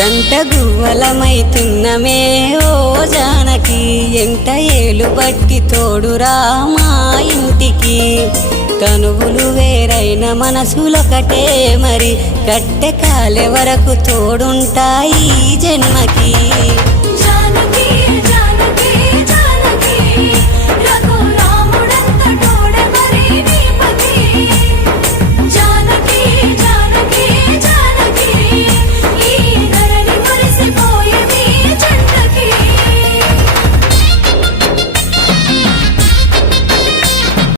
జంట గువ్వలమైతున్నమే ఓ జానకి ఎంట ఏలు బట్టి తోడురా మా ఇంటికి తనువులు వేరైన మనసులొకటే మరి కట్టె కాలే వరకు తోడుంటాయి జన్మకి